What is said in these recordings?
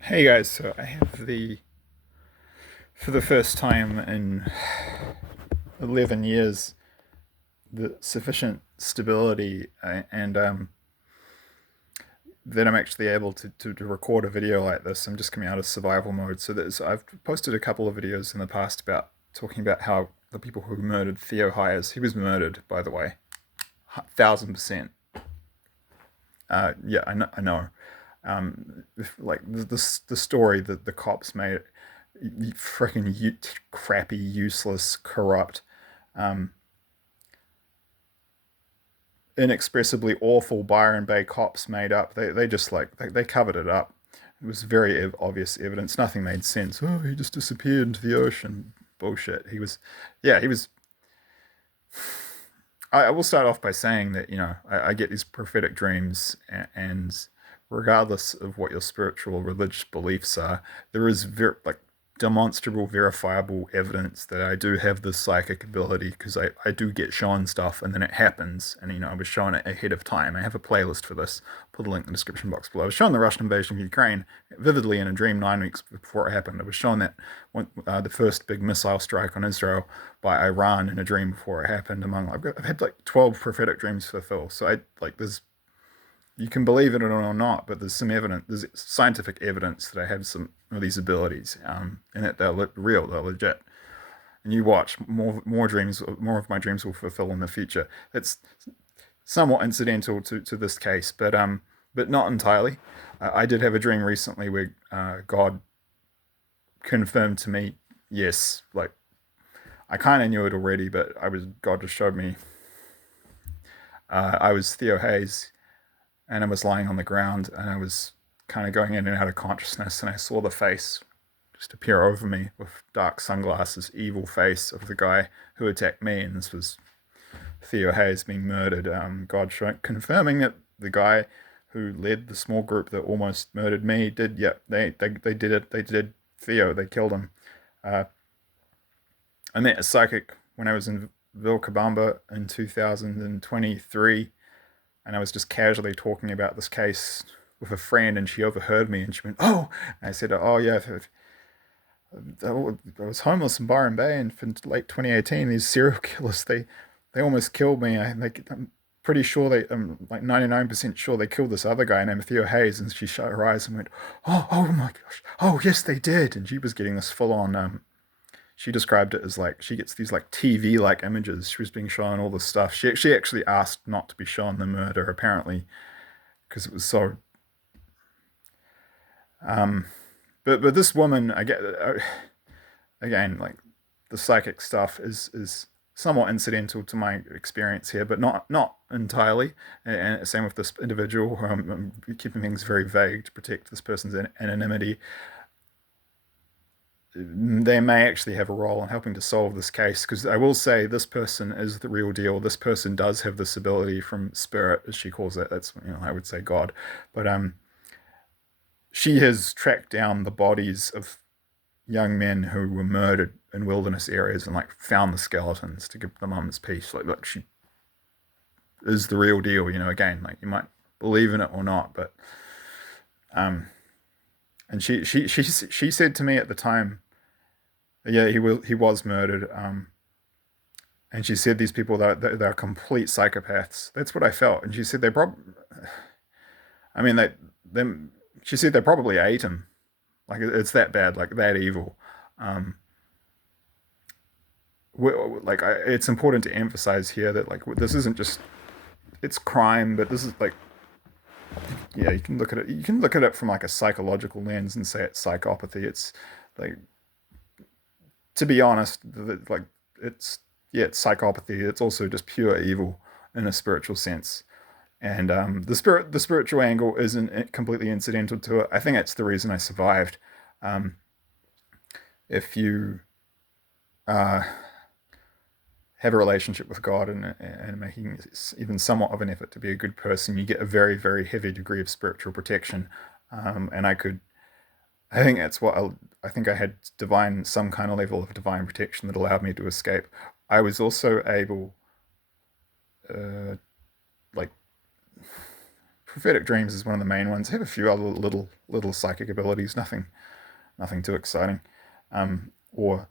Hey guys, so I have for the first time in 11 years, the sufficient stability and that I'm actually able to record a video like this. I'm just coming out of survival mode. I've posted a couple of videos in the past about talking about how the people who murdered Theo Hayez, he was murdered, by the way, 1000%. Yeah, I know. Like the story that the cops made, freaking crappy, useless, corrupt, um, inexpressibly awful Byron Bay cops made up. They just they covered it up. It was very obvious evidence. Nothing made sense. Oh, he just disappeared into the ocean. Bullshit. Yeah, he was. I will start off by saying that I get these prophetic dreams, and regardless of what your spiritual or religious beliefs are, there is demonstrable, verifiable evidence that I do have this psychic ability because I do get shown stuff and then it happens. And, I was shown it ahead of time. I have a playlist for this. Put a link in the description box below. I was shown the Russian invasion of Ukraine vividly in a dream 9 weeks before it happened. I was shown that the first big missile strike on Israel by Iran in a dream before it happened. I've had like 12 prophetic dreams fulfilled. So there's you can believe it or not, but there's some evidence, there's scientific evidence that I have some of these abilities, and that they're real, they're legit. And you watch more of my dreams will fulfill in the future. It's somewhat incidental to this case, but not entirely. I did have a dream recently where God confirmed to me, yes, like I kind of knew it already, but God just showed me. I was Theo Hayez, and I was lying on the ground, and I was kind of going in and out of consciousness, and I saw the face just appear over me with dark sunglasses, evil face of the guy who attacked me, and this was Theo Hayez being murdered. Confirming that the guy who led the small group that almost murdered me did. Yeah, they did it. They did Theo. They killed him. Uh, I met a psychic when I was in Vilcabamba in 2023, and I was just casually talking about this case with a friend, and she overheard me, and she went, "Oh!" And I said, "Oh yeah, I was homeless in Byron Bay, and in late 2018, these serial killers they almost killed me. I'm pretty sure I'm like 99% sure they killed this other guy named Theo Hayez." And she shut her eyes and went, "Oh my gosh! Oh yes, they did." And she was getting this full on. She described it as like she gets these like TV like images. She was being shown all this stuff. She actually asked not to be shown the murder apparently because it was so. Um, but this woman, I get again, like the psychic stuff is somewhat incidental to my experience here, but not entirely. And same with this individual. I'm keeping things very vague to protect this person's anonymity. They may actually have a role in helping to solve this case because I will say this person is the real deal. This person does have this ability from spirit, as she calls it. That's I would say God, but she has tracked down the bodies of young men who were murdered in wilderness areas and like found the skeletons to give the mums peace. Like she is the real deal. Again, like you might believe in it or not, but um, and she said to me at the time, yeah, he was murdered. And she said these people they're complete psychopaths. That's what I felt. And she said they probably, I mean they them. She said they probably ate him. Like it's that bad, like that evil. Um, it's important to emphasize here that like this isn't just it's crime, but this is like yeah, you can look at it. You can look at it from like a psychological lens and say it's psychopathy. It's like to be honest, like it's yeah, it's psychopathy. It's also just pure evil in a spiritual sense. And the spiritual angle isn't completely incidental to it. I think that's the reason I survived. Um, if you uh, have a relationship with God and making even somewhat of an effort to be a good person, you get a very, very heavy degree of spiritual protection. And I think that's I think I had some kind of level of divine protection that allowed me to escape. I was also able, uh, like, prophetic dreams is one of the main ones. I have a few other little psychic abilities, nothing too exciting, or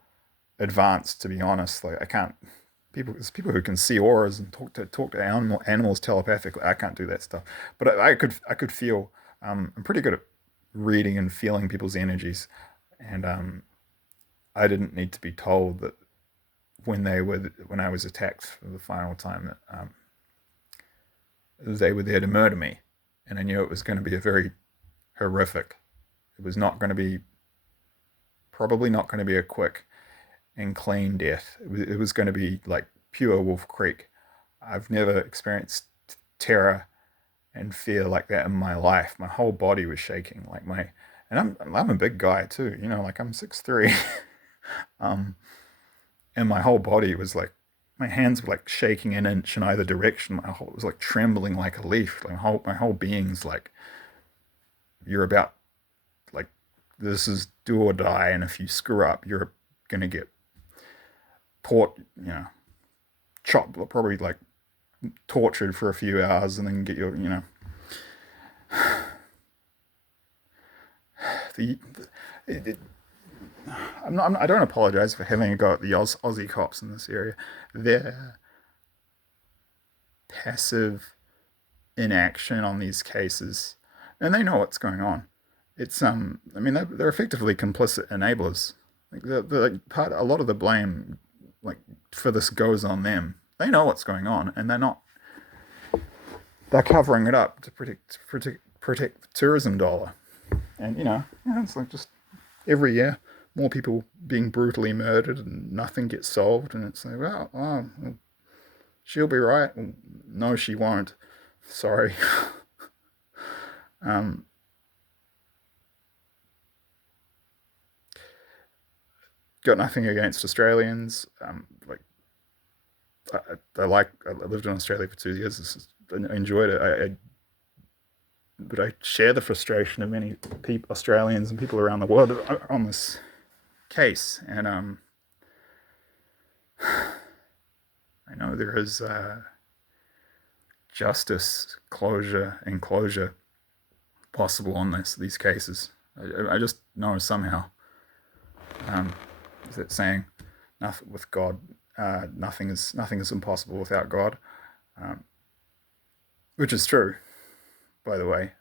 advanced, to be honest. Like I can't. There's people who can see auras and talk to animals telepathically. I can't do that stuff, but I could feel. I'm pretty good at reading and feeling people's energies, and I didn't need to be told that when I was attacked for the final time that they were there to murder me, and I knew it was going to be a very horrific. It was not going to be probably not going to be a quick and clean death. It was going to be like pure Wolf Creek. I've never experienced terror and fear like that in my life. My whole body was shaking, and I'm a big guy too. Like I'm 6'3", and my whole body was like, my hands were like shaking an inch in either direction. It was like trembling like a leaf. Like my whole being's like, you're about, like, this is do or die, and if you screw up, you're gonna get chopped, probably like tortured for a few hours, and then get the I don't apologize for having a go at the Aussie cops in this area. Their passive inaction on these cases, and they know what's going on. It's I mean, they're effectively complicit enablers. Like a lot of the blame, like, for this goes on them. They know what's going on, and they're covering it up to protect the tourism dollar. And it's like, just every year more people being brutally murdered and nothing gets solved, and it's like, well, she'll be right. Well, no, she won't. Sorry. Got nothing against Australians. Like I lived in Australia for 2 years. I enjoyed it. But I share the frustration of many Australians and people around the world on this case. And I know there is justice, closure, and closure possible on these cases. I just know somehow. Is that saying, nothing with God, nothing is impossible without God, which is true, by the way.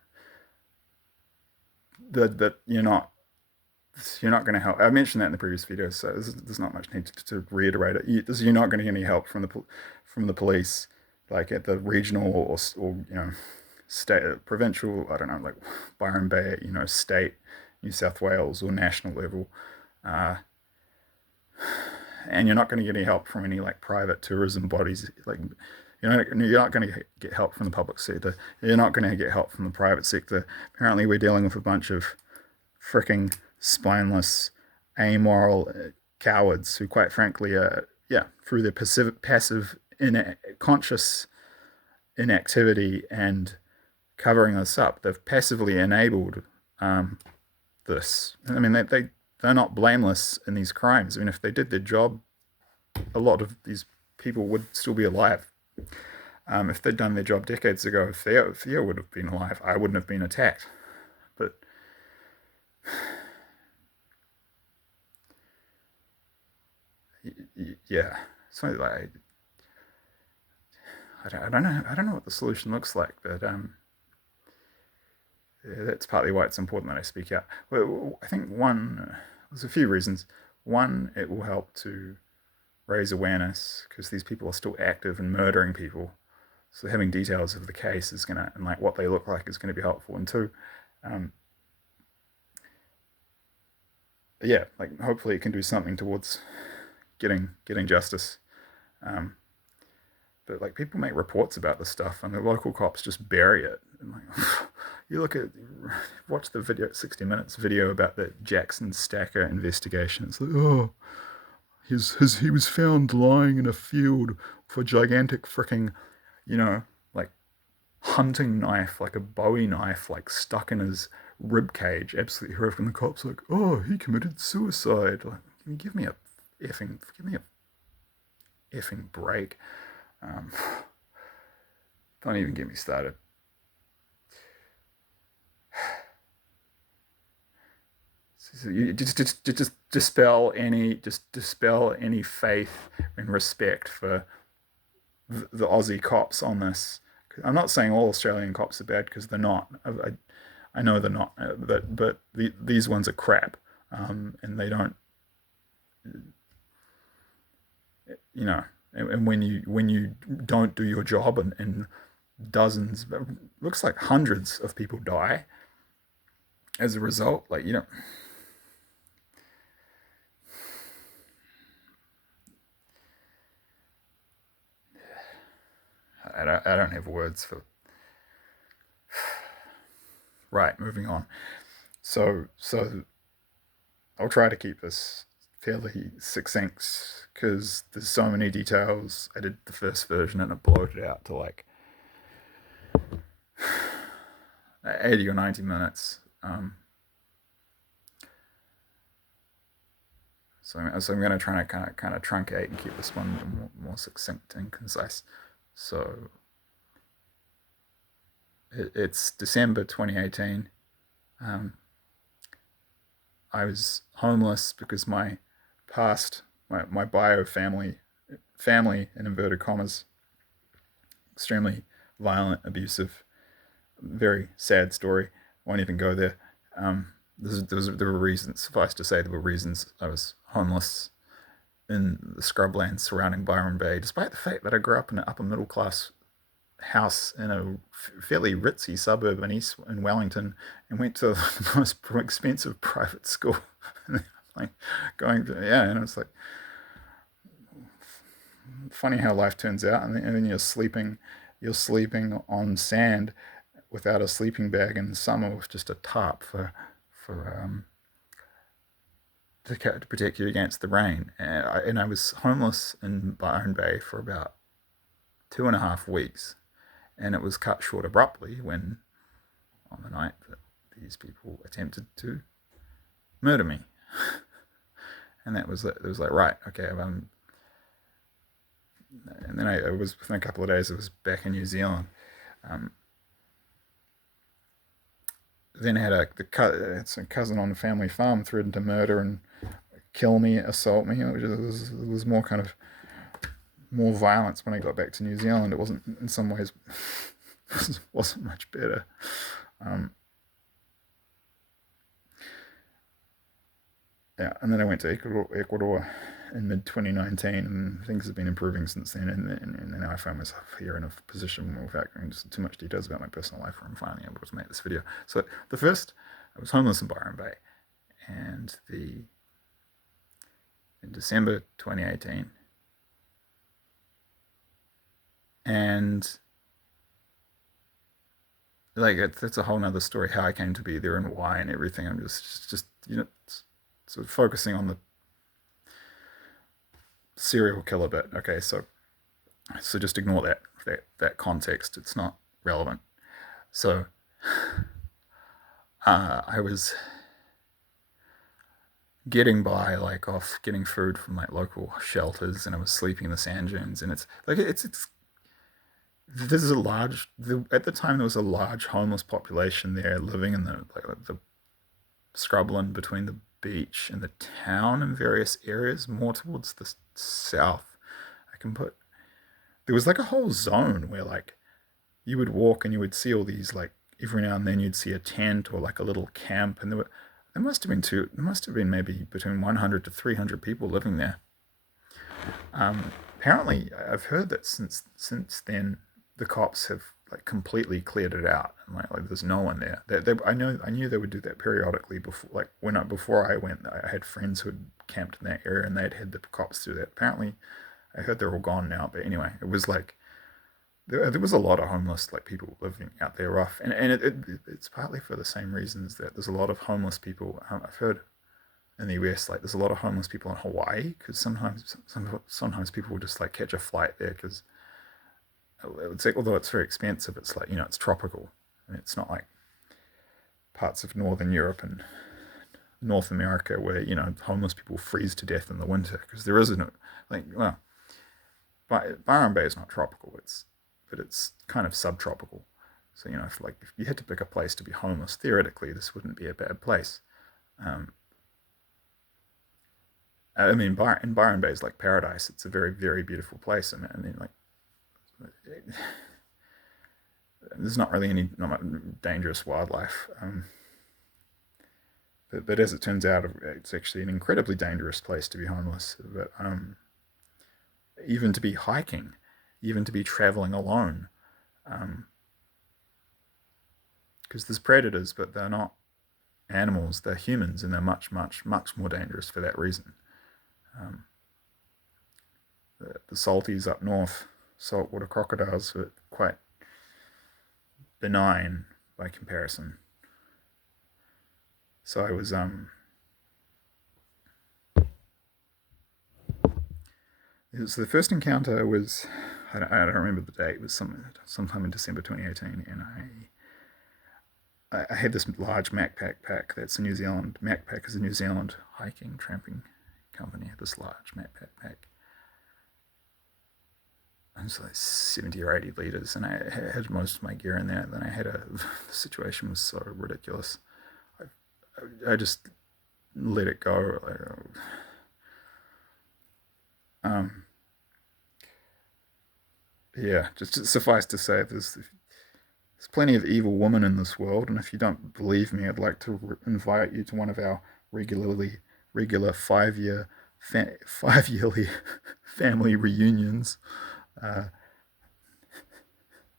That you're not going to help. I mentioned that in the previous video, so there's not much need to reiterate it. You're not going to get any help from the police, like at the regional or state, provincial. I don't know, like Byron Bay, state, New South Wales, or national level. And you're not going to get any help from any like private tourism bodies. Like, you're not going to get help from the public sector. You're not going to get help from the private sector. Apparently, we're dealing with a bunch of freaking spineless, amoral cowards who, quite frankly, through their passive, conscious inactivity and covering us up, they've passively enabled this. I mean, they're not blameless in these crimes. I mean, if they did their job, a lot of these people would still be alive. If they'd done their job decades ago, Theo would have been alive. I wouldn't have been attacked. But yeah, so like, I don't know what the solution looks like, but that's partly why it's important that I speak out. Well, I think there's a few reasons. One, it will help to raise awareness, because these people are still active and murdering people. So having details of the case is and like what they look like, is gonna be helpful. And two, like hopefully it can do something towards getting justice. But like, people make reports about this stuff, and the local cops just bury it. And like, you watch the video, 60 Minutes video about the Jackson Stacker investigation. It's like, oh, he was found lying in a field with a gigantic freaking, like hunting knife, like a Bowie knife, like stuck in his rib cage. Absolutely horrific. And the cops are like, oh, he committed suicide. Like, can you give me a effing break? Don't even get me started. So you just dispel any faith and respect for the Aussie cops on this. I'm not saying all Australian cops are bad, because they're not. I know they're not, but these ones are crap, and they don't, you know. And when you don't do your job, and dozens, looks like hundreds of people die as a result, like, you know. I don't have words for. Right, moving on. So I'll try to keep this fairly succinct, because there's so many details. I did the first version and it bloated out to like 80 or 90 minutes. So I'm going to try to kind of truncate and keep this one more succinct and concise. So it's December 2018. I was homeless because my bio family in inverted commas, extremely violent, abusive, very sad story. I won't even go there. There were reasons. Suffice to say, there were reasons I was homeless in the scrublands surrounding Byron Bay, despite the fact that I grew up in an upper middle class house in a fairly ritzy suburb in Wellington, and went to the most expensive private school. Like and it's like funny how life turns out, and then you're sleeping on sand without a sleeping bag in the summer, with just a tarp for to protect you against the rain. And I was homeless in Byron Bay for about 2.5 weeks, and it was cut short abruptly when, on the night that these people attempted to murder me. And it was like, right, okay, and then I was, within a couple of days, I was back in New Zealand. Then I had a cousin on the family farm threatened to murder and kill me, assault me. It was more kind of more violence when I got back to New Zealand. It wasn't, in some ways, wasn't much better. And then I went to Ecuador in mid 2019, and things have been improving since then. And now I find myself here in a position, without going into too much details about my personal life, where I'm finally able to make this video. So the first, I was homeless in Byron Bay, and in December 2018, and like that's a whole nother story, how I came to be there and why and everything. I'm just sort of focusing on the serial killer bit. Okay, so just ignore that context. It's not relevant. So I was getting by, like, off getting food from like local shelters, and I was sleeping in the sand dunes, and it's this is at the time there was a large homeless population there, living in the scrubland between the beach and the town in various areas, more towards the south. There was like a whole zone where, like, you would walk and you would see all these, like, every now and then you'd see a tent or like a little camp, and there must have been maybe between 100 to 300 people living there. Apparently, I've heard that since then the cops have like completely cleared it out, and like there's no one there. I knew they would do that periodically before I went. I had friends who had camped in that area, and they'd had the cops do that. Apparently, I heard they're all gone now. But anyway, it was like there was a lot of homeless, like, people living out there rough, and it's partly for the same reasons that there's a lot of homeless people. I've heard in the US, like, there's a lot of homeless people in Hawaii, because sometimes people will just like catch a flight there, because it's like, although it's very expensive, it's like, it's tropical, and it's not like parts of Northern Europe and North America where homeless people freeze to death in the winter, because there isn't Byron Bay is not tropical, but it's kind of subtropical. So if you had to pick a place to be homeless, theoretically this wouldn't be a bad place. I mean, Byron Bay is like paradise. It's a very, very beautiful place. And I mean, like, there's not really any not much dangerous wildlife. But as it turns out, it's actually an incredibly dangerous place to be homeless. But even to be hiking, even to be traveling alone, because there's predators, but they're not animals. They're humans, and they're much, much, much more dangerous for that reason. Um, the salties up north, saltwater crocodiles, are quite benign by comparison. So I was the first encounter was I don't remember the date. It was sometime in December 2018, and I had this large Macpac pack. That's a New Zealand Macpac is a New Zealand hiking tramping company. This large Macpac pack. It was like 70 or 80 liters, and I had most of my gear in there. And then I had the situation was so ridiculous. I just let it go. Yeah, just suffice to say, there's plenty of evil women in this world, and if you don't believe me, I'd like to invite you to one of our regular 5 yearly family reunions. Uh,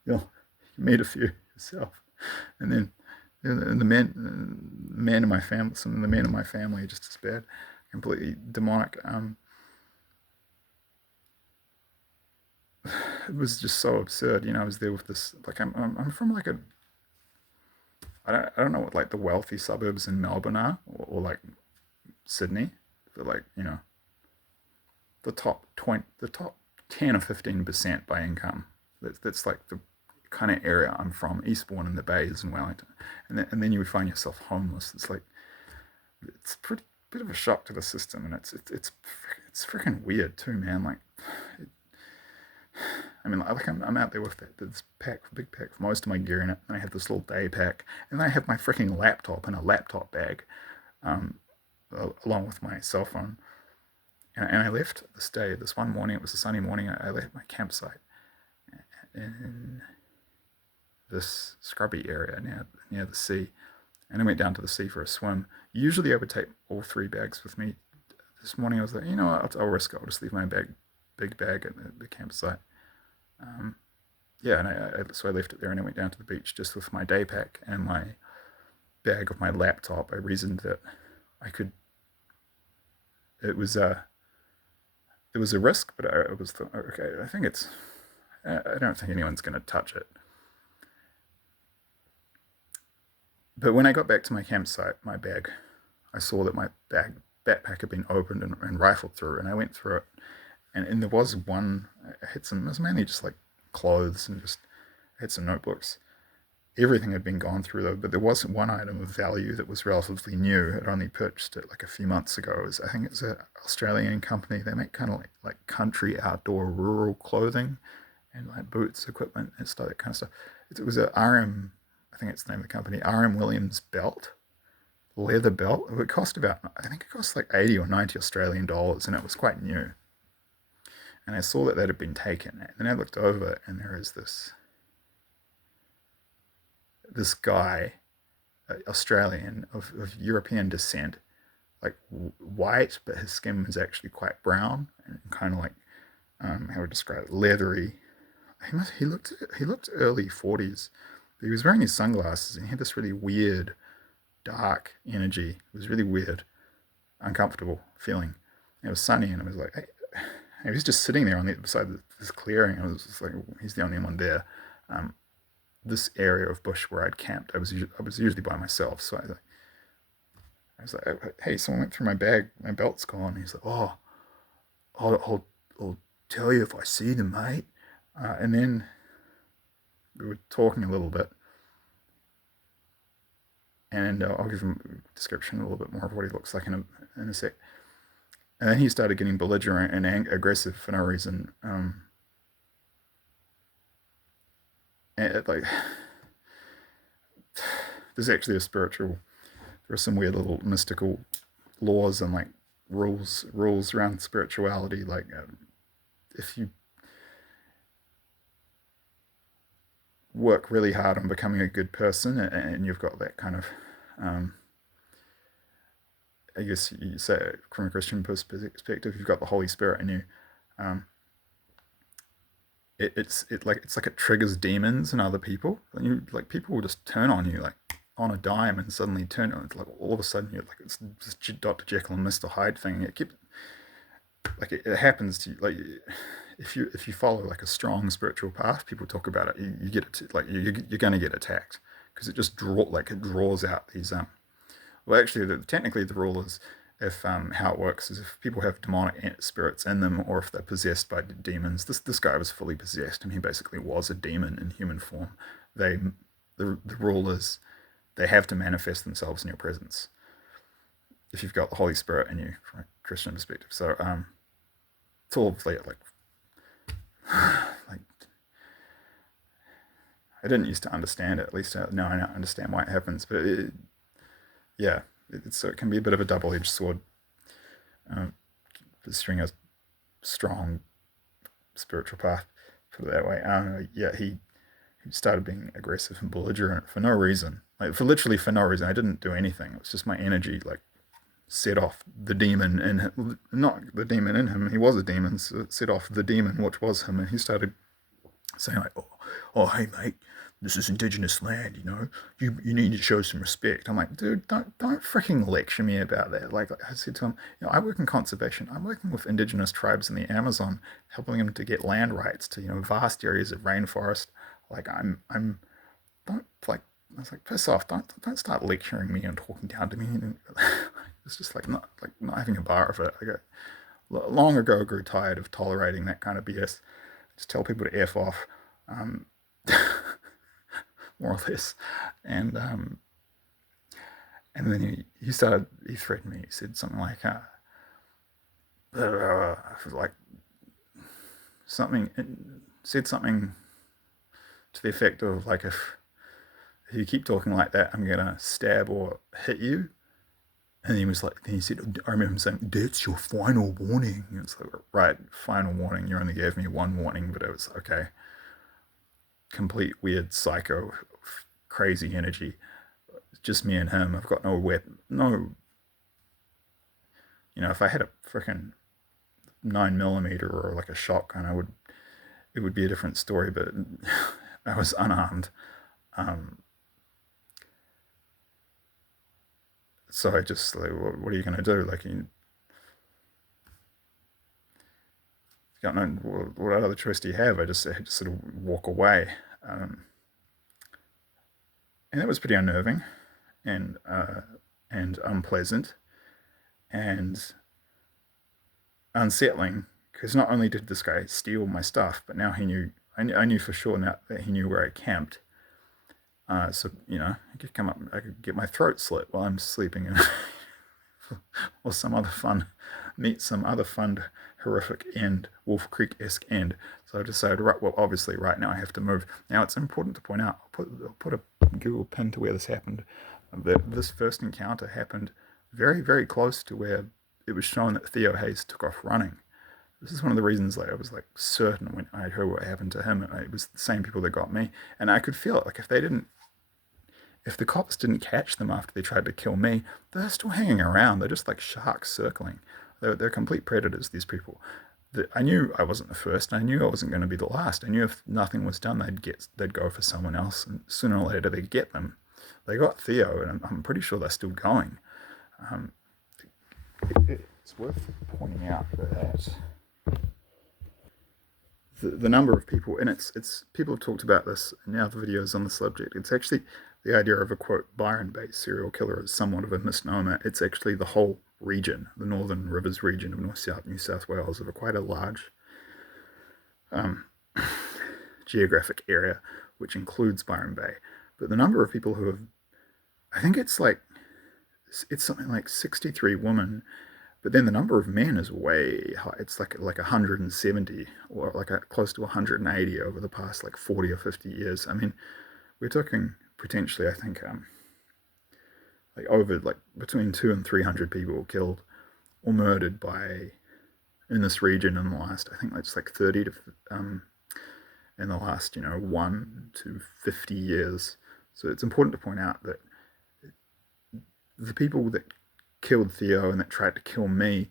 you'll meet a few yourself, and then and the men in my family, some of the men in my family are just as bad, completely demonic. It was just so absurd. I was there with this, like, I'm from like I don't know what like the wealthy suburbs in Melbourne are, or like Sydney, but like the top 10 or 15% by income. That's like the kind of area I'm from. Eastbourne and the Bays and Wellington, and then you would find yourself homeless. It's like it's pretty bit of a shock to the system, and it's freaking weird too, man. Like, I mean, like I'm out there with this big pack with most of my gear in it, and I have this little day pack, and I have my freaking laptop in a laptop bag, um, along with my cell phone. And I left this one morning. It was a sunny morning. I left my campsite in this scrubby area near the sea, and I went down to the sea for a swim. Usually, I would take all 3 bags with me. This morning, I was like, you know what? I'll risk it. I'll just leave my big bag at the campsite. Um, yeah, and so I left it there, and I went down to the beach just with my day pack and my bag of my laptop. I reasoned that I could. It was a risk, but it was okay. I think it's. I don't think anyone's going to touch it. But when I got back to my campsite, my bag, I saw that my backpack had been opened and rifled through, and I went through it, and there was one. I had some. It was mainly just like clothes and just I had some notebooks. Everything had been gone through though, but there was one item of value that was relatively new. I'd only purchased it like a few months ago. I think it's an Australian company. They make kind of like country, outdoor, rural clothing, and like boots, equipment, and stuff, that kind of stuff. It was a RM. I think it's the name of the company. RM Williams belt, leather belt. It would cost about. I think it cost like 80 or 90 Australian dollars, and it was quite new. And I saw that had been taken, and then I looked over, and there is this guy, Australian of European descent, like white, but his skin was actually quite brown and kind of like how would I describe it, leathery. He looked early 40s, but he was wearing his sunglasses and he had this really weird dark energy. It was really weird, uncomfortable feeling. It was sunny, and it was like, hey, he was just sitting there on the other side of this clearing. I was just like, he's the only one there. Um, this area of bush where I'd camped, I was usually by myself. So I was like, hey, someone went through my bag. My belt's gone. He's like, oh, I'll tell you if I see them, mate. And then we were talking a little bit, and I'll give him a description a little bit more of what he looks like in a sec. And then he started getting belligerent and aggressive for no reason. And like, there's actually there are some weird little mystical laws and like rules around spirituality. Like if you work really hard on becoming a good person, and you've got that kind of, I guess you say from a Christian perspective, you've got the Holy Spirit in you. Um, it's like it triggers demons in other people. And you like people will just turn on you like on a dime and suddenly turn on. Like all of a sudden you're like it's this Dr. Jekyll and Mr. Hyde thing. It keeps like it happens to you. Like if you follow like a strong spiritual path, people talk about it. You get it like you're going to get attacked because it draws out these well, actually, technically the rule is if how it works is if people have demonic spirits in them, or if they're possessed by demons. This guy was fully possessed, and he basically was a demon in human form. They the rule is they have to manifest themselves in your presence if you've got the Holy Spirit in you from a Christian perspective. So it's all like like I didn't used to understand it. At least now I understand why it happens, but yeah, so it can be a bit of a double-edged sword. Pursuing a strong spiritual path, put it that way. Yeah, he started being aggressive and belligerent for no reason, like for no reason. I didn't do anything. It was just my energy, like set off the demon in him, not the demon in him. He was a demon, so it set off the demon, which was him, and he started saying like, oh, hey mate, this is indigenous land, you need to show some respect. I'm like, dude, don't freaking lecture me about that. Like I said to him, I work in conservation. I'm working with indigenous tribes in the Amazon, helping them to get land rights to vast areas of rainforest. Like I'm don't like I was like, piss off, don't start lecturing me and talking down to me. It's just like not having a bar of it. I go, long ago grew tired of tolerating that kind of BS. Just tell people to F off, more or less. And then he threatened me. He said something like, like said something to the effect of like, if you keep talking like that, I'm gonna stab or hit you. And he said, I remember him saying, that's your final warning. And it's like, right, final warning. You only gave me one warning, but it was okay. Complete weird psycho, crazy energy. Just me and him. I've got no weapon. No. If I had a freaking 9mm or like a shotgun, it would be a different story, but I was unarmed. So I just like, what are you going to do? Like, you got no, what other choice do you have? I just sort of walk away. And it was pretty unnerving and unpleasant and unsettling, because not only did this guy steal my stuff, but now I knew for sure now that he knew where I camped. So I could get my throat slit while I'm sleeping, or meet some other fun, horrific end, Wolf Creek-esque end. So I decided, right, well, obviously, right now I have to move. Now it's important to point out, I'll put a Google pin to where this happened. This first encounter happened very, very close to where it was shown that Théo Hayez took off running. This is one of the reasons I was like certain when I heard what happened to him, it was the same people that got me, and I could feel it. Like if the cops didn't catch them after they tried to kill me, they're still hanging around. They're just like sharks circling. They're complete predators, these people. I knew I wasn't the first. I knew I wasn't going to be the last. I knew if nothing was done, they'd go for someone else, and sooner or later they'd get them. They got Théo, and I'm pretty sure they're still going. It's worth pointing out that the number of people, and it's people have talked about this in other videos on the subject. It's actually the idea of a, quote, Byron Bay serial killer is somewhat of a misnomer. It's actually the whole region, the Northern Rivers region of New South Wales, of quite a large geographic area, which includes Byron Bay. But the number of people who have, I think it's something like 63 women, but then the number of men is way high. It's like 170 or close to 180 over the past 40 or 50 years. I mean, we're talking potentially, I think, over between 200 and 300 people killed, or murdered in this region in the last, I think it's like 30 to in the last 1 to 50 years. So it's important to point out that the people that killed Théo and that tried to kill me,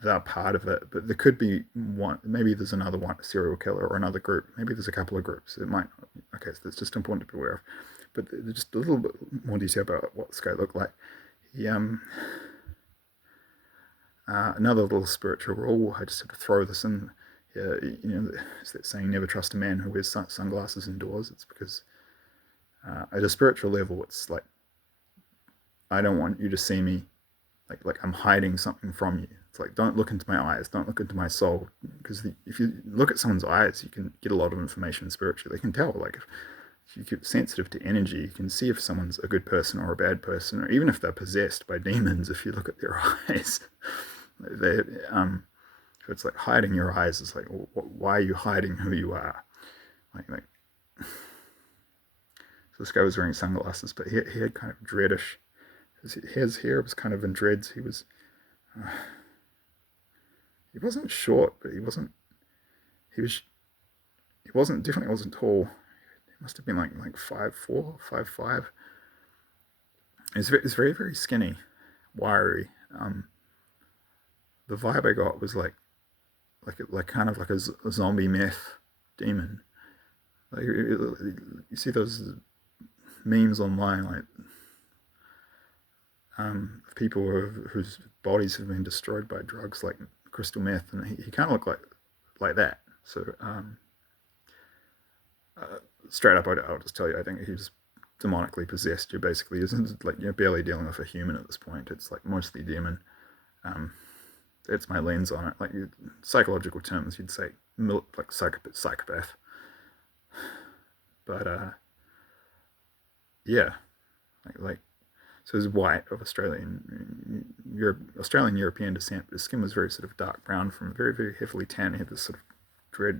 they're part of it. But there could be one, maybe there's another one, serial killer, or another group. Maybe there's a couple of groups. It might. Okay, so it's just important to be aware of. But just a little bit more detail about what this guy looked like. He another little spiritual rule. I just have to throw this in. It's that saying, never trust a man who wears sunglasses indoors. It's because at a spiritual level, it's like, I don't want you to see me like I'm hiding something from you. It's like, don't look into my eyes, don't look into my soul, because if you look at someone's eyes, you can get a lot of information spiritually. They can tell, like, if you get sensitive to energy, you can see if someone's a good person or a bad person, or even if they're possessed by demons. If you look at their eyes, so it's like hiding your eyes. It's like, why are you hiding who you are? Like so this guy was wearing sunglasses, but he had kind of dreadish. His hair was kind of in dreads. He wasn't short, but he definitely wasn't tall. He must have been like 5'4", 5'5". He's very, very skinny, wiry. The vibe I got was like kind of like a zombie meth demon. Like, you see those memes online, like people whose bodies have been destroyed by drugs like crystal meth, and he kind of looked like that. So straight up, I'll just tell you, I think he's demonically possessed. You're basically, isn't like, you're barely dealing with a human at this point. It's like mostly demon. That's my lens on it. Like, psychological terms, you'd say like psychopath. But yeah, like so he's white, of Australian European descent. His skin was very sort of dark brown, from very, very heavily tan. He had this sort of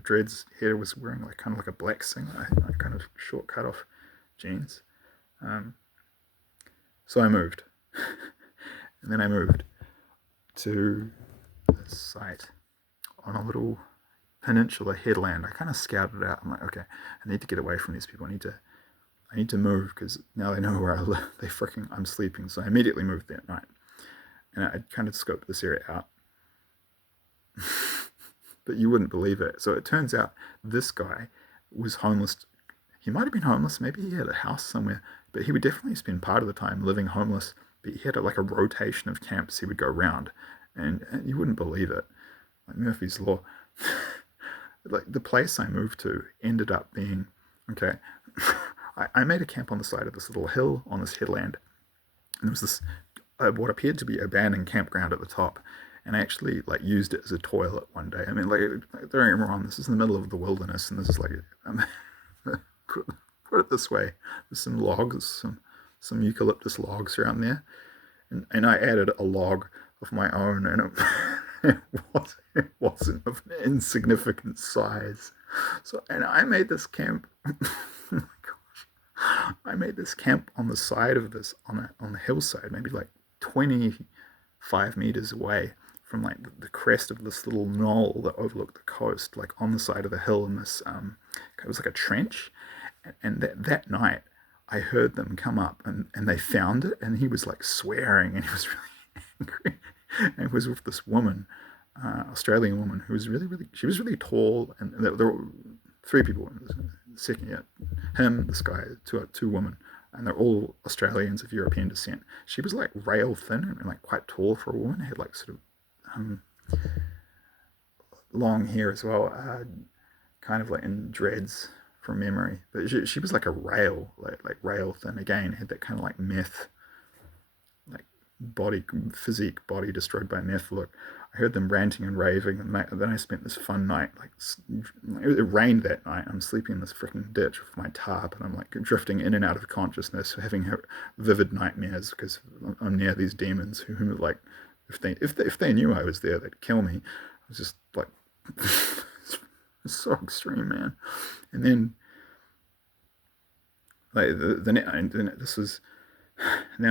dreads. Hair was wearing like kind of like a black singlet, like kind of short cut off jeans. So I moved, and then I moved to this site on a little peninsula headland. I kind of scouted it out. I'm like, okay, I need to get away from these people. I need to move, because now they know where I live. I'm sleeping. So I immediately moved that night, and I kind of scoped this area out. But you wouldn't believe it. So it turns out this guy was homeless. He might have been homeless. Maybe he had a house somewhere, but he would definitely spend part of the time living homeless. But he had like a rotation of camps he would go around, and you wouldn't believe it. Like Murphy's Law. Like, the place I moved to ended up being, okay, I made a camp on the side of this little hill on this headland, and there was this what appeared to be abandoned campground at the top, and I actually like used it as a toilet one day. I mean, like, don't get me wrong, this is in the middle of the wilderness, and this is like put it this way, there's some logs, some eucalyptus logs around there, and I added a log of my own, and it wasn't of an insignificant size. So, and I made this camp. Oh my gosh! I made this camp on the side of this, on the hillside, maybe like 25 meters away from like the crest of this little knoll that overlooked the coast, like on the side of the hill. In this, it was like a trench, and that night I heard them come up, and they found it, and he was like swearing, and he was really angry. And it was with this woman, Australian woman, who was she was really tall, and there were 3 people. Second, him, this guy, two women, and they're all Australians of European descent. She was like rail thin and like quite tall for a woman. Had like sort of long hair as well, kind of like in dreads from memory. But she was like a rail, like rail thin again. Had that kind of like meth, like physique body destroyed by meth look. I heard them ranting and raving, and then I spent this fun night. Like, it rained that night. I'm sleeping in this freaking ditch with my tarp, and I'm like drifting in and out of consciousness, having vivid nightmares because I'm near these demons who like, if they knew I was there, they'd kill me. I was just like, it's so extreme, man. And then like then I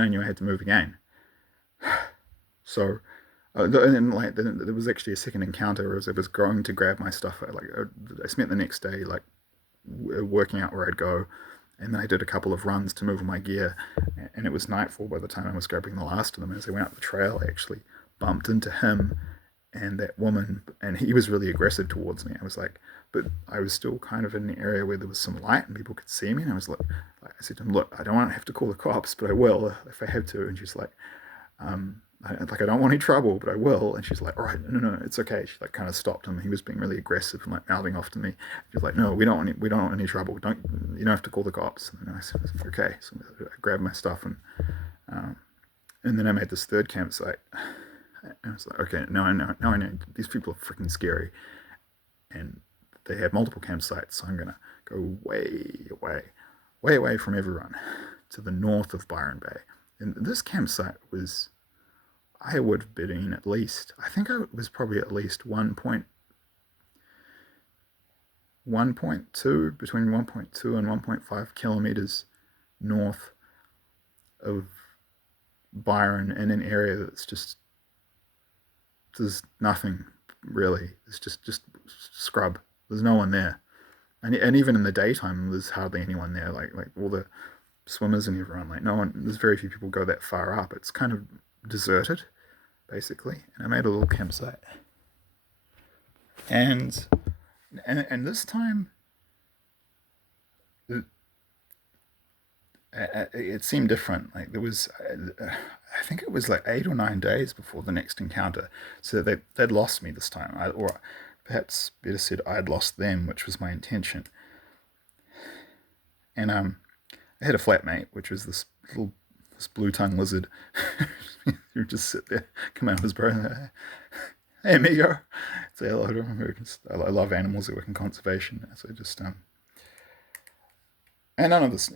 knew I had to move again. So And then, like, then there was actually a second encounter as I was going to grab my stuff. I spent the next day like working out where I'd go, and then I did a couple of runs to move my gear, and it was nightfall by the time I was grabbing the last of them. As I went up the trail, I actually bumped into him and that woman, and he was really aggressive towards me. I was like, but I was still kind of in an area where there was some light and people could see me, and I was like I said to him, look, I don't want to have to call the cops, but I will if I have to. And she's like, I don't want any trouble, but I will. And she's like, all right, no, it's okay. She like kind of stopped him. He was being really aggressive and like mouthing off to me. She's like, no, we don't want any trouble. You don't have to call the cops. And I said, okay. So I grabbed my stuff and then I made this third campsite. And I was like, okay, now I know these people are freaking scary, and they have multiple campsites. So I'm gonna go way away from everyone to the north of Byron Bay. And this campsite was, I would have been at least, I think I was probably at least 1.2, between 1.2 and 1.5 kilometers north of Byron, in an area that's just, there's nothing really. It's just scrub. There's no one there. And even in the daytime, there's hardly anyone there. Like all the swimmers and everyone, like no one, there's very few people go that far up. It's kind of deserted, basically. And I made a little campsite, and this time it seemed different. Like there was, I think it was like 8 or 9 days before the next encounter, so they'd lost me this time, or perhaps better said, I'd lost them, which was my intention. And I had a flatmate, which was this blue tongue lizard. He would just sit there, come out of his bro, hey amigo, say hello to him. I love animals that work in conservation, so just and none of this.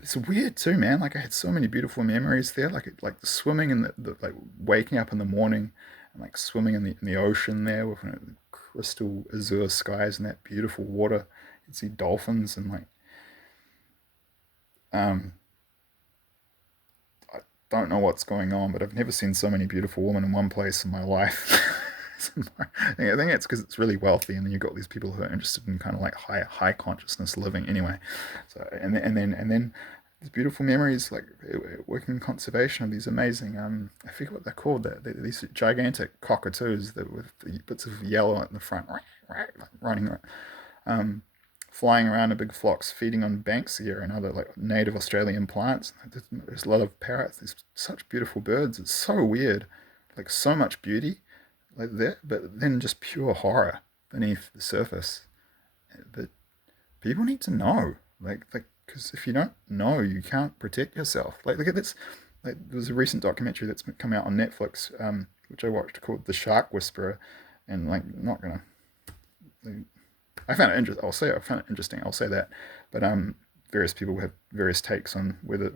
It's weird too, man. Like I had so many beautiful memories there, like the swimming and the like waking up in the morning and like swimming in the ocean there with crystal azure skies and that beautiful water. You'd see dolphins and like um I don't know what's going on, but I've never seen so many beautiful women in one place in my life. I think it's because it's really wealthy, and then you've got these people who are interested in kind of like high consciousness living anyway. So and then these beautiful memories, like working in conservation of these amazing I forget what they're called. These gigantic cockatoos that with the bits of yellow in the front, like running, flying around in big flocks, feeding on banksia and other like native Australian plants. There's a lot of parrots. There's such beautiful birds. It's so weird, like so much beauty like that, but then just pure horror beneath the surface. But people need to know, like, because if you don't know, you can't protect yourself. Like, look at this. Like, there was a recent documentary that's come out on Netflix, which I watched called "The Shark Whisperer," and like, not gonna. Like, I found it interesting. I found it interesting. I'll say that. But various people have various takes on whether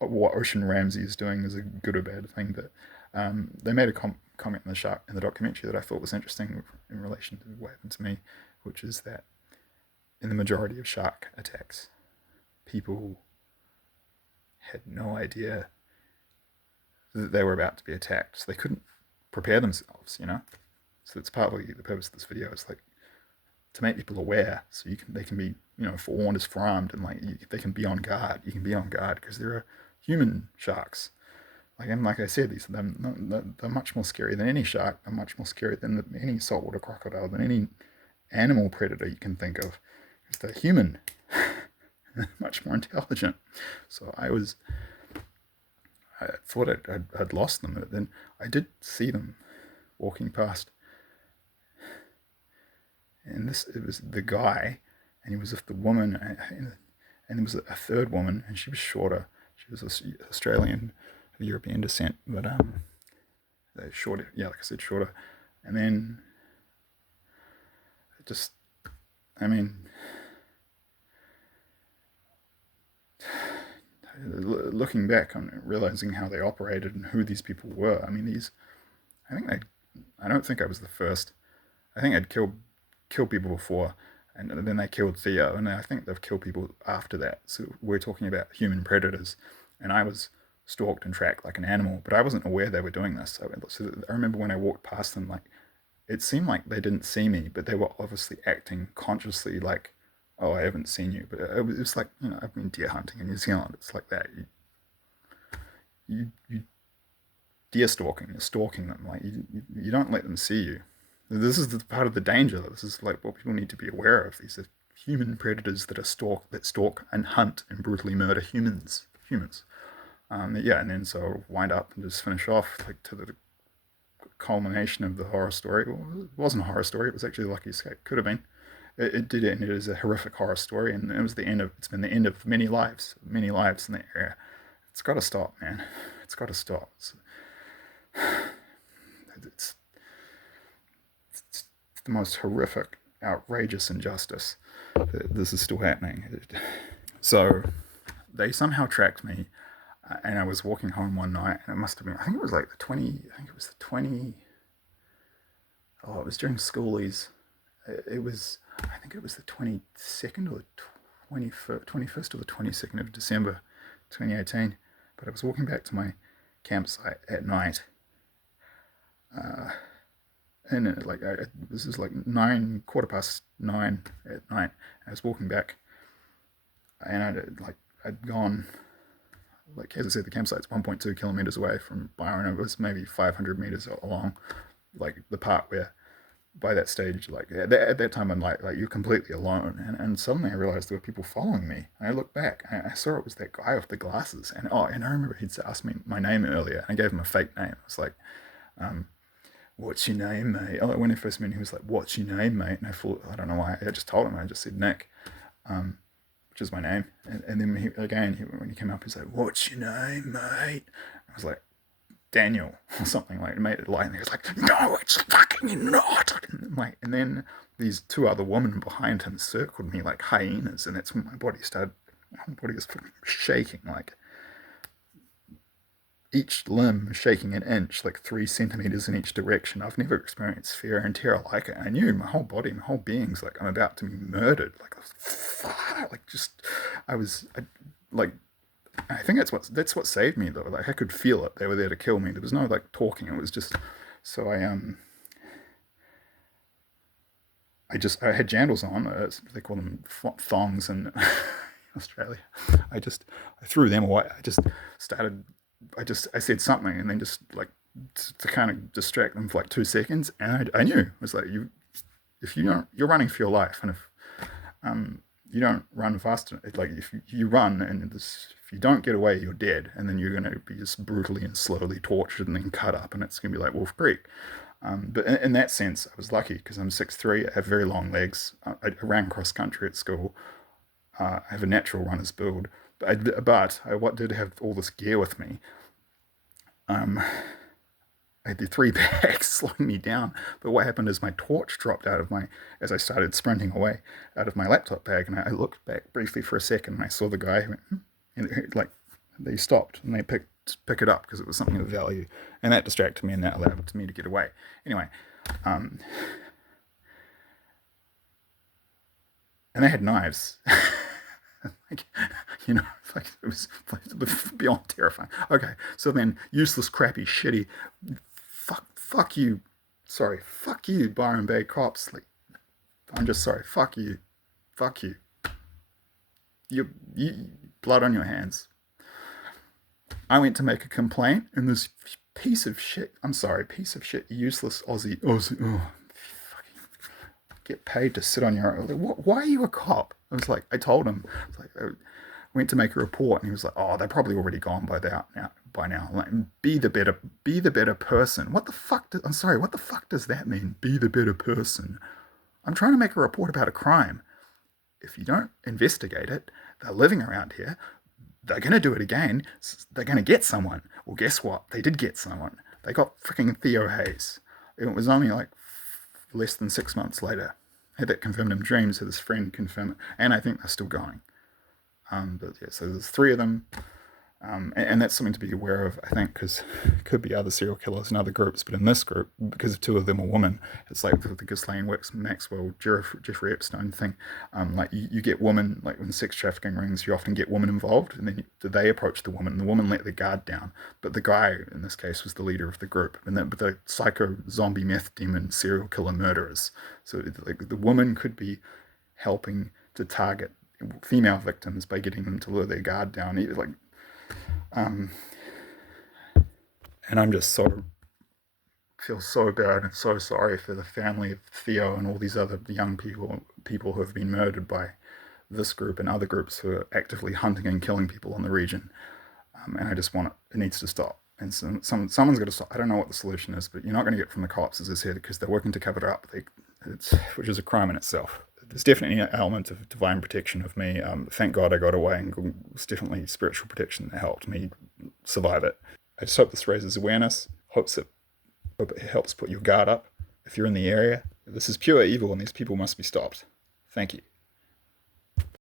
what Ocean Ramsey is doing is a good or bad thing. But they made a comment in the documentary that I thought was interesting in relation to what happened to me, which is that in the majority of shark attacks, people had no idea that they were about to be attacked, so they couldn't prepare themselves. So that's partly the purpose of this video. It's like to make people aware, so they can be forewarned is forearmed, and like they can be on guard. You can be on guard because there are human sharks. Like I said, they're much more scary than any shark. They're much more scary than any saltwater crocodile, than any animal predator you can think of. Because they're human, much more intelligent. So I thought I'd lost them, but then I did see them walking past, and it was the guy, and he was with the woman, and there was a third woman, and she was shorter. She was Australian, European descent, but shorter. Yeah, like I said, shorter. And then just, I mean, looking back on realizing how they operated and who these people were. I mean, I don't think I was the first. I think I'd killed people before, and then they killed Theo, and I think they've killed people after that. So we're talking about human predators, and I was stalked and tracked like an animal, but I wasn't aware they were doing this. So I remember when I walked past them, like it seemed like they didn't see me, but they were obviously acting consciously like, oh, I haven't seen you. But it was like, I've been deer hunting in New Zealand. It's like that. You deer stalking. You're stalking them. Like you don't let them see you. This is the part of the danger. This is like what people need to be aware of. These are human predators that stalk and hunt and brutally murder humans. Yeah, and then so I'll wind up and just finish off like to the culmination of the horror story. Well, it wasn't a horror story. It was actually a lucky escape. Could have been. It did end. It is a horrific horror story, and it was the end of. It's been the end of many lives in the area. It's got to stop, man. It's got to stop. It's, it's the most horrific, outrageous injustice that this is still happening. So they somehow tracked me, and I was walking home one night, and it must have been, I think it was like the 20, I think it was the 20, oh, it was during schoolies. It was, I think it was the 22nd or the 21st or the 22nd of December 2018. But I was walking back to my campsite at night. And this is like 9:15 at night. I was walking back, and I'd gone, like as I said, the campsite's 1.2 kilometers away from Byron. It was maybe 500 meters along, like the part where, by that stage, like at that time, I'm like you're completely alone, and suddenly I realized there were people following me. And I looked back, and I saw it was that guy with the glasses, and I remember he'd asked me my name earlier, and I gave him a fake name. I was like, what's your name, mate? Oh, when I first met him, he was like, what's your name, mate? And I thought, I don't know why. I just told him. I just said Nick, which is my name. And then when he came up, he's like, what's your name, mate? I was like, Daniel, or something. Like, made it light. And he was like, no, it's fucking not. And then these two other women behind him circled me like hyenas. And that's when my body was fucking shaking, like each limb shaking an inch, like 3 centimeters in each direction. I've never experienced fear and terror like it. I knew my whole body, my whole being's like, I'm about to be murdered. I think that's what saved me though. Like I could feel it. They were there to kill me. There was no like talking. It was just, so I had jandals on. They call them thongs in Australia. I threw them away. I said something and then just like to kind of distract them for like 2 seconds, and I knew it was like you're running for your life, and if you don't run fast, like if you run and if you don't get away, you're dead, and then you're going to be just brutally and slowly tortured and then cut up, and it's going to be like Wolf Creek. But in that sense, I was lucky because I'm 6'3", I have very long legs. I ran cross country at school. I have a natural runner's build. But I did have all this gear with me. I had the 3 bags slowing me down. But what happened is my torch dropped as I started sprinting away, out of my laptop bag. And I looked back briefly for a second, and I saw the guy, and like they stopped and they pick it up because it was something of value. And that distracted me, and that allowed me to get away. Anyway, and they had knives. It was beyond terrifying. Okay, so then useless, crappy, shitty, fuck you, Byron Bay cops. Like, I'm just sorry. Fuck you. You blood on your hands. I went to make a complaint, and this piece of shit, useless Aussie, get paid to sit on your own. Like, why are you a cop? I told him, I went to make a report, and he was like, oh, they're probably already gone by now. Like, be the better person. What the fuck does that mean? Be the better person. I'm trying to make a report about a crime. If you don't investigate it, they're living around here. They're going to do it again. They're going to get someone. Well, guess what? They did get someone. They got freaking Théo Hayez. It was only like less than 6 months later. I had that confirmed in dreams, had this friend confirm it, and I think they're still going. But yeah, so there's 3 of them. And that's something to be aware of, I think, because it could be other serial killers in other groups, but in this group, because two of them are women, it's like the Ghislaine Maxwell, Jeffrey Epstein thing. Like you get women, like in sex trafficking rings, you often get women involved, and then they approach the woman, and the woman let their guard down. But the guy, in this case, was the leader of the group, and but the psycho zombie meth demon serial killer murderers. So like the woman could be helping to target female victims by getting them to lower their guard down. Like and I'm just so feel so bad and so sorry for the family of Theo and all these other young people who have been murdered by this group and other groups who are actively hunting and killing people in the region. And I just want it needs to stop. And someone's got to stop. I don't know what the solution is, but you're not going to get it from the cops, as I said, because they're working to cover it up. Which is a crime in itself. There's definitely an element of divine protection of me. Thank God I got away, and it was definitely spiritual protection that helped me survive it. I just hope this raises awareness. Hope it helps put your guard up if you're in the area. This is pure evil, and these people must be stopped. Thank you.